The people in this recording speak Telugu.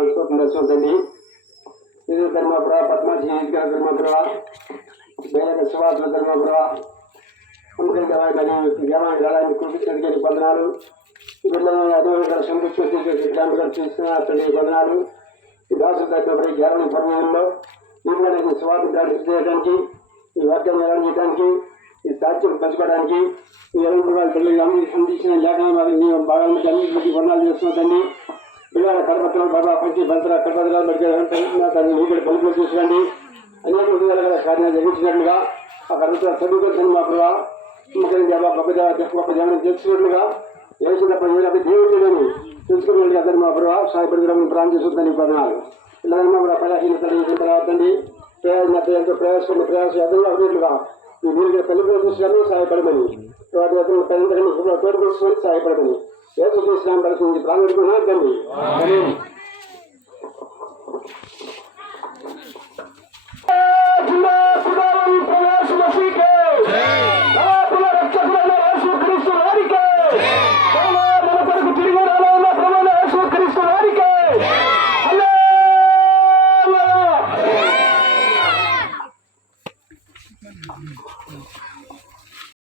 తండ్రి ఇది ధర్మపుర పద్మాజీ ధర్మపుర వేరే సువాసన ధర్మపుర గ్రామానికి కృషి వందనాలు అదే సంతృప్తి తీసుకున్న వందనాలు ఈ దాసు దగ్గర గ్రామీణ పరిమాణంలో నిర్ణయానికి స్వాతంత్రాలు చేయడానికి ఈ వర్గం ఎలా చేయడానికి ఈ సాధ్యం పంచుకోవడానికి ఈ ఎవరి వాళ్ళ పిల్లలు అందించిన లేఖనాలు భాగాలకి అన్నింటికి వర్ణాలు చేస్తున్నదండి పిల్లల కడపత్రం బాబా పంచి బంతర కడపత్రాలు ఇక్కడ పలుకులు చూసుకోండి అనేక విధాలుగా కార్యాలు జరిగించినట్లుగా ఆ కడపత్ర చదువుకొచ్చిన మా ప్రభావ గొప్ప జనం తెలుసుకున్నట్లుగా వేసినప్పుడు దేవుడిని తెలుసుకున్నట్లుగా అతను మా ప్రభావ సాయపడి ప్రాణం చేస్తుందని పదనాలు పిల్లలమ్మ కూడా ప్రయాసండి తర్వాతండి ఎంతో ప్రయాసపడిన ప్రయాసం ఎదురు అన్నట్లుగా ఈ వీరికి తల్లిదండ్రులు చూసినప్పుడు సహాయపడమని తర్వాత తల్లిదండ్రులు తోడు తీసుకొని సహాయపడమని ఏసు చేసిన పరిస్థితి ప్రాణం తండ్రి